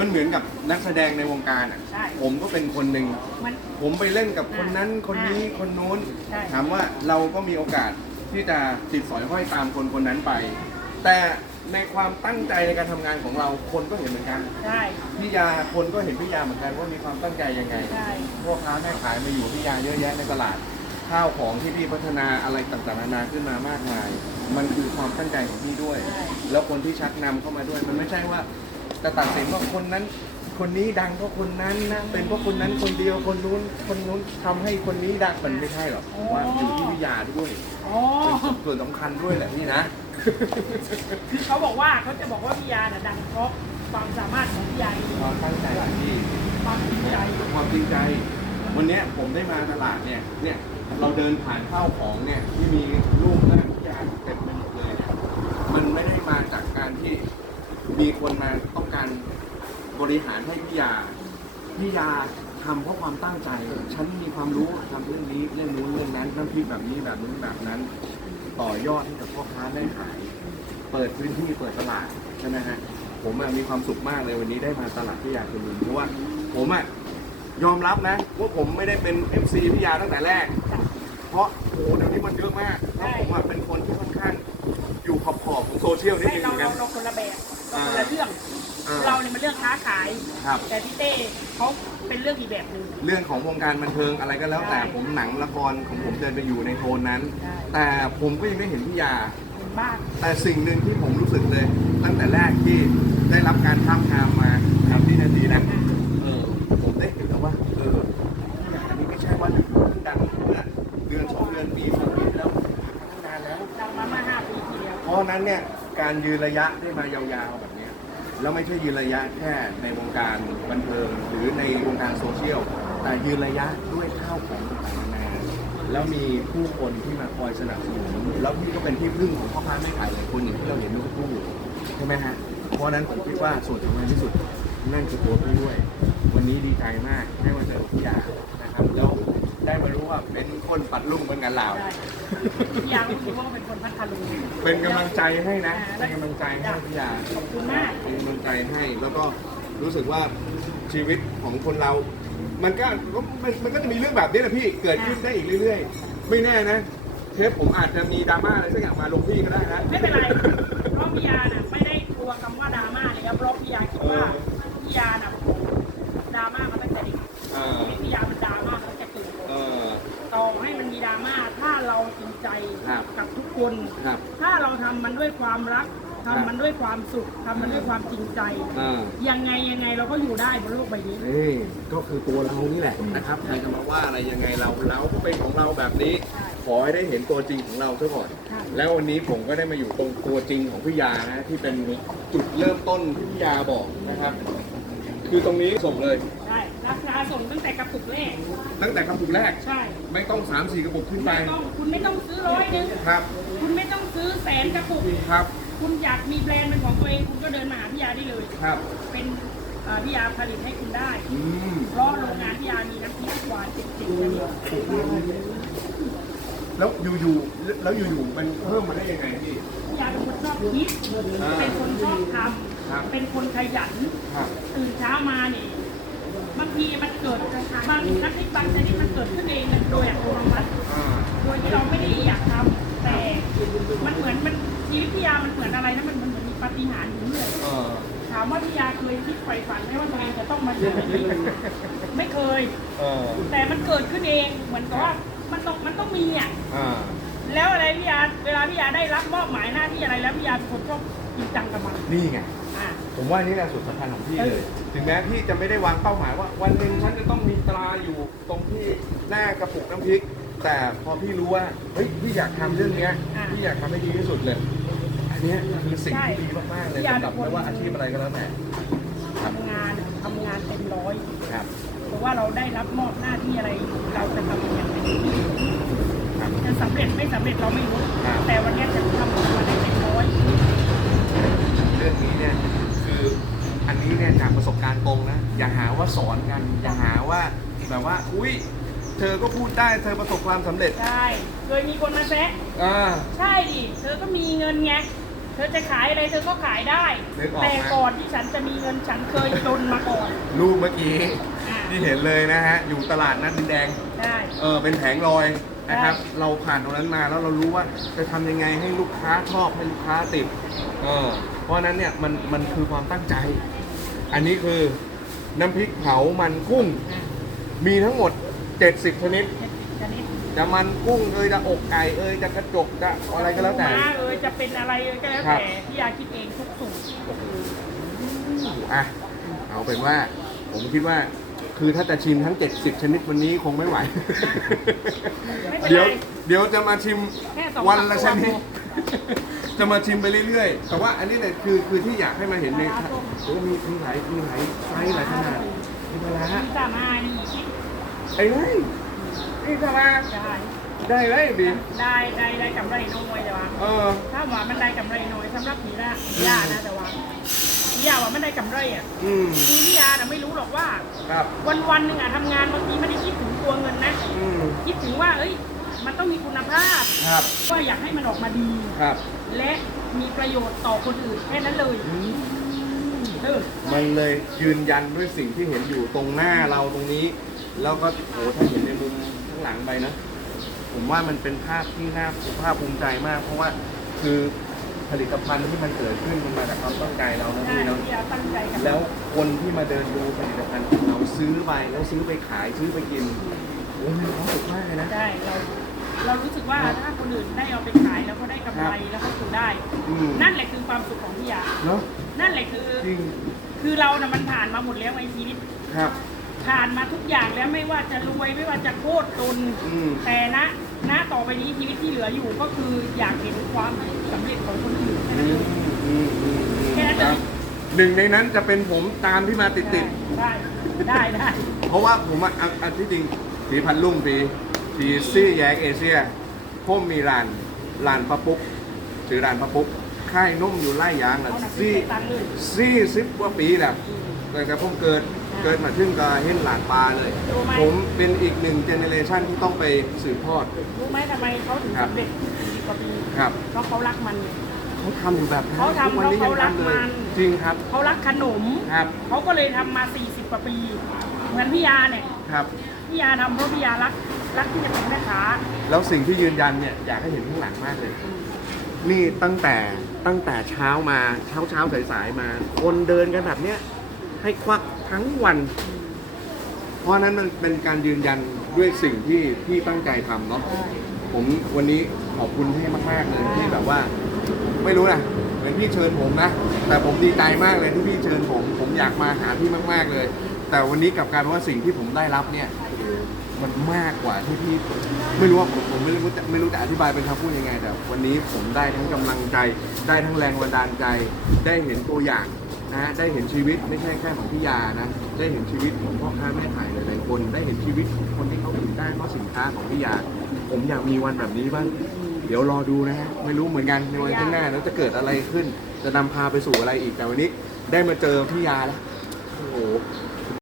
มันเหมือนกับนักแสดงในวงการอะ ใช่ ผมก็เป็นคนหนึ่ง มัน ผมไปเล่นกับคนนั้นคนนี้อ่าคนนู้น ใช่ ถามว่าเราก็มีโอกาสที่จะติดสอยห้อยตามคนคนนั้นไป แต่ในความตั้งใจในการทำงานของเราคนก็เห็นเหมือนกันใช่พี่ยาคนก็เห็นพี่ยาเหมือนกันว่ามีความตั้งใจยังไง ใช่พ่อค้าแม่ขายมาอยู่กับพี่ยาเยอะแยะในตลาด ข้าวของที่พี่พัฒนาอะไรต่างๆนานาขึ้นมามากมาย มันคือความตั้งใจของพี่ด้วย แล้วคนที่ชักนำเข้ามาด้วย มันไม่ใช่ว่า จะตัดสินว่าคนนั้น คนนี้ดังเพราะคนนั้นนะเป็นเพราะคนนั้นคนเดียวคนนู้นคนนู้นทำให้คนนี้ดังมันไม่ใช่หรอกผมว่าอยู่ที่พี่ยาด้วยอ๋อเป็นส่วนสำคัญด้วยแหละพี่นะเขาบอกว่าเขาจะบอกว่าพี่ยาน่ะดังเพราะความสามารถของพี่ยาเองความตั้งใจของพี่ความจริงใจความจริงใจ วันเนี้ยผมได้มาตลาดเนี่ยเนี่ยเราเดินผ่านข้าวของเนี่ยที่มีรูปหน้าพิยาเต็มไปหมดเลยเนี่ยมันไม่ได้มาจากการที่ มีคนมาต้องการบริหารให้พิยาพิยาทำเพราะความตั้งใจ ฉันมีความรู้ทำเรื่องนี้เรื่องนู้นเรื่องนั้นน้ำพริกแบบนี้แบบนู้นแบบนั้น ต่อยอดให้กับพ่อค้าได้ขาย เปิดพื้นที่เปิดตลาดใช่ไหมฮะผมอะมีความสุขมากเลยวันนี้ได้มาตลาดพิยาคุณลุงเพราะว่าผมอะยอมรับนะว่าผมไม่ได้เป็น FC พิยาตั้งแต่แรก เพราะโอ้โหเดี๋ยวนี้มันเยอะมากแล้วผมอะเป็นคนที่ค่อนข้างอยู่ขอบขอบๆของโซเชียลนิดให้นึงเหเรามือนกันเราเราคนละแบบ เราคนละเรื่อง อ่า เราเนี่ยมันเรื่องค้าขาย ครับ แต่พี่เต้เขาเป็นเรื่องอีกแบบหนึ่ง เรื่องของวงการบันเทิงอะไรก็แล้วแต่ใช่ผมหนังละครของผมเดินไปอยู่ในโทนนั้น ใช่ แต่ผมก็ยังไม่เห็นพิยา เป็นบ้าน แต่สิ่งหนึ่งที่ผมรู้สึกเลย ตั้งแต่แรกที่ได้รับการท้าบทามมาทำที่นาทีนะเออผมได้เห็นแล้วว่าเอออันนี้ไม่ใช่ว่าจะดังเมื่อเดือนสองเดือนปีสองปีแล้วตั้งนานแล้วดังมาเมื่อห้าปีที่แล้ว เพราะฉะนั้นเนี่ย การยืนระยะได้มายาวๆแบบเนี้ยแล้วไม่ใช่ยืนระยะแค่ในวงการบันเทิงหรือในวงการโซเชียลแต่ยืนระยะด้วยข้าวของต่างๆนานาแล้วมีผู้คนที่มาคอยสนับสนุนแล้วพี่ก็เป็นที่พึ่งของพ่อค้าแม่ขายหลายคนอย่างที่เราเห็นเมื่อสักครู่ใช่ไหมฮะเพราะฉะนั้นผมคิดว่าส่วนสำคัญที่สุดนั่นคือตัวพี่ด้วย วันนี้ดีใจมากได้มาเจอพี่ยานะครับแล้วได้มารู้ว่าเป็นคนปัดลุ่มเป็นกันลาวใช่พี่ยาก็รู้ว่าเขาเป็นคนพัทลุง เป็นกำลังใจให้นะ เป็นกำลังใจให้พี่ยาขอบคุณมาก เป็นกำลังใจให้แล้วก็รู้สึกว่าชีวิตของคนเรา มันก็มันมันก็จะมีเรื่องแบบนี้นะพี่เกิดขึ้นได้อีกเรื่อย ๆ ไม่แน่นะ เทปผมอาจจะมีดราม่าอะไรสักอย่างมาลงพี่ก็ได้นะ ไม่เป็นไร ความรักครับทำมันด้วยความสุขทำมันด้วยความจริงใจเออยังไงยังไงเราก็อยู่ได้บนโลกใบนี้ นี่ก็คือตัวเรานี่แหละนะครับใครจะมาว่าอะไรยังไงเราเราก็เป็นของเราแบบนี้ ขอให้ได้เห็นตัวจริงของเราซะก่อนใช่แล้ววันนี้ผมก็ได้มาอยู่ตรงตัวจริงของพี่ยานะที่เป็นจุดเริ่มต้นที่พี่ยาบอกนะครับ คือตรงนี้ส่งเลย ใช่ราคาส่งตั้งแต่กระปุกแรก ตั้งแต่กระปุกแรก ใช่ไม่ต้อง3ามสี่กระปุกขึ้นไป ไม่ต้องคุณไม่ต้องซื้อร้อยหนึงครับ คุณไม่ต้องซื้อแสนกระปุก ครับ คุณอยากมีแบรนด์เป็นของตัวเองคุณก็เดินมาหาพี่ยาได้เลย ครับ เป็นเอ่อพี่ยาผลิตให้คุณได้ อืม เพราะโรงงานพี่ยามีน้ำพริกกว่า70ชนิดแล้วอยู่ๆ แล้วอยู่ๆ มันเพิ่มมาได้ยังไงพี่ พี่ยาเป็นคนชอบคิดอ่าเป็นคนชอบท ครับำเป็นคนขยันครับตื่นเช้ามาเนี่ยบางทีมันเกิดบางน้ำพริกบางชนิดมันเกิดขึ้นเองโดยอัตโนมัติอ่าโดยที่เราไม่ได้อยากทำแต่มันเหมือนมันชีวิตพี่ยามันเหมือนอะไรนะมันมันเหมือนมีปาฏิหาริย์อยู่เรื่อยเออถามว่าพี่ยาเคยคิดใฝ่ฝันไหมว่าตัวเองจะต้องมาอยู่แบบนี้ไม่เคย เออแต่มันเกิดขึ้นเองเหมือนกับว่ามันต้องมันต้องมีอะ อ่าแล้วอะไรพี่ยาเวลาพี่ยาได้รับมอบหมายหน้าที่อะไรแล้วพี่ยาเป็นคนชอบจริงจังกับมันนี่ไงอ่า ผมว่านี่แหละสุดสำคัญของพี่เอเลอยถึงแม้พี่จะไม่ได้วางเป้าหมายว่า วันหนึ่งฉันจะต้องมีตราอยู่ตรงที่หน้ากระปุกน้ำพริก แต่พอพี่รู้ว่าเฮ้ยพี่อยากทำเรื่องเนี้ยพี่อยากทำให้ดีที่สุดเลย อันเนี้ยคือสิ่งที่ดีมากๆเลยสำหรับไม่ว่าอาชีพอะไรก็แล้วแต่ทำงานทำงานเต็มร้อย ครับ เพราะว่าเราได้รับมอบหน้าที่อะไร เราจะทำอย่างไรครับ จะสำเร็จไม่สำเร็จเราไม่รู้ ครับ แต่วันนี้จะทำออกมาได้เต็มร้อย เรื่องนี้เนี่ยคืออั นนี้เนี่ยจากประสบการณ์ตรงนะ อย่าหาว่าสอนกัน อย่าหาว่าแบบว่า อุ้ยเธอก็พูดได้เธอประสบความสำเร็จใช่เคยมีคนมาแซะอ่า ใช่ดิเธอก็มีเงินไงเธอจะขายอะไรเธอก็ขายได้ นึกออกไหมแต่ก่อนที่ฉันจะมีเงินฉันเคยจนมาก่อนรูปเมื่อกี้อ่าที่เห็นเลยนะฮะ อยู่ตลาดนัดดินแดง ได้เออเป็นแผงลอยนะครับใช่เราผ่านตรงนั้นมาแล้วเรารู้ว่าจะทำยังไงให้ลูกค้าชอบให้ลูกค้าติดเออเพราะฉะนั้นเนี่ยมันมันคือความตั้งใจ อันนี้คือน้ำพริกเผามันกุ้งอะมีทั้งหมด 70ชนิดเจ็ดสิบชนิดจะมันกุ้งเอยจะอกไก่เอยจะกระจกจะอะไรก็แล้วแต่ ม้าเอยจะเป็นอะไรเอยก็แล้วครับ แต่พี่ยาคิดเองทุกสูตรอะเอาเป็นว่า ผมคิดว่า คือถ้าจะชิมทั้ง 70 ชนิดวันนี้คงไม่ไหว ไม่เป็นเดี๋ยวไรเดี๋ยวจะมาชิมแค่สองวันละชสามนิดตัว จะมาชิมไปเรื่อยๆ แต่ว่าอันนี้เนี่ยคือคือที่อยากให้มาเห็นในปลาส้มโอ้มีมีหลายมีหลายไซส์หลายขนาดมีปลาร้าพี่สามานี่ไอ้เฮ้ยนี่ทำไมได้ได้เลยบีได้ได้ได้กำไรน้อยแต่ว่าเออถ้าว่ามันได้กำไรน้อยสำหรับพี่ละพี่ยานะแต่ว่าพี่ยาว่ามันได้กำไรอะอืมคือพี่ยาน่ะไม่รู้หรอกว่าครับวันวันๆหนึ่งอะทำงานบางทีไม่ได้คิดถึงตัวเงินนะอืมคิดถึงว่าเอ้ย มันต้องมีคุณภาพครับว่าอยากให้มันออกมาดี ครับ และมีประโยชน์ต่อคนอื่นแค่นั้นเลยอืมเออมันเลยยืนยันด้วยสิ่งที่เห็นอยู่ตรงหน้าเราตรงนี้ แล้วก็โอ้ถ้าเห็นในมุมข้างหลังไปนะ ผมว่ามันเป็นภาพที่น่าภาพภูมิใจมาก เพราะว่าคือผลิตภัณฑ์ที่มันเกิดขึ้นมันมาจากความตั้งใจเรานะใช่พี่เนาะพี่ยาตั้งใจกับแล้วคนที่มาเดินดูผลิตภัณฑ์ของเราซื้อไปแล้วซื้อไปขายซื้อไปกินโอ้ยมันความสุขมากเลยนะได้เรา เรารู้สึกว่าถ้าคนอื่นได้เอาไปขายแล้วก็ได้กำไรแล้วก็คือได้ อืมนั่นแหละคือความสุขของพี่ยาเนาะนั่นแหละคือ จริงคือเราน่ะมันผ่านมาหมดแล้วในชีวิต ครับผ่านมาทุกอย่างแล้วไม่ว่าจะรวยไม่ว่าจะโคตรจนอืมแต่ณณต่อไปนี้ชีวิตที่เหลืออยู่ก็คืออยากเห็นความสำเร็จของคนอื่นแค่นั้นเองอืมอืมอืมแค่นั้นเลยครับหนึ่งในนั้นจะเป็นผมตามที่มาติดติดๆได้ได้ได้เพราะว่าผมอะอันอันที่จริงสีพันลุ่งปี สีซี่แยกเอเชียพ่มมีร้านร้านปะปุ๊กชื่อร้านปะปุ๊กค่ายนุ่มอยู่ไล่ยางน่ะเอาหนักซี่ไปตันเลยซี่สิบกว่าปีแล้วตั้งแต่ผมเกิดเกิดมาถึงก็เห็นหลานปลาเลย รู้ไหม ผมเป็นอีกหนึ่งเจเนเรชันที่ต้องไปสืบทอด รู้ไหมทำไมเขาถึงครับ สำเร็จสี่กว่าปีครับเพราะเขารักมันไงเขาทำอยู่แบบนั้นเขาทำทุกวันนี้เพราะยังเขารักทำเลยมันจริงครับเขารักขนม ครับเขาก็เลยทำมา 40 กว่าปี เหมือนพี่ยาเนี่ย ครับ พี่ยาทำเพราะพี่ยารัก รักที่จะเป็นแม่ค้าแล้วสิ่งที่ยืนยันเนี่ยอยากให้เห็นข้างหลังมากเลย นี่ตั้งแต่ตั้งแต่เช้ามาเช้าเช้าสายๆมา คนเดินกันแบบเนี้ยให้ควักทั้งวัน เพราะนั้นมันเป็นการยืนยันด้วยสิ่งที่พี่ตั้งใจทำเนาะผมวันนี้ขอบคุณพี่มาก ๆ เลยที่แบบว่า ไม่รู้นะเหมือนพี่เชิญผมนะ แต่ผมดีใจมากเลยที่พี่เชิญผม ผมอยากมาหาพี่มาก ๆเลย แต่วันนี้กลับกลารว่าสิ่งที่ผมได้รับเนี่ย มันมากกว่าที่พี่ไม่รู้ว่าผมผมไม่รู้จะไม่รู้จะอธิบายเป็นคำพูดยังไง แต่วันนี้ผมได้ทั้งกำลังใจ ได้ทั้งแรงบันดาลใจ ได้เห็นตัวอย่างนะได้เห็นชีวิตไม่ใช่แค่ของพี่ยานะ ได้เห็นชีวิตของพ่อค้าแม่ขายหลายๆคน ได้เห็นชีวิตของคนที่เขาอยู่ได้เพราะสินค้าของพี่ยา ผมอยากมีวันแบบนี้บ้างเดี๋ยวรอดูนะฮะไม่รู้เหมือนกันในวันข้างหน้าแล้วจะเกิดอะไรขึ้น จะนำพาไปสู่อะไรอีกแต่วันนี้ ได้มาเจอพี่ยาแล้วโอ้โห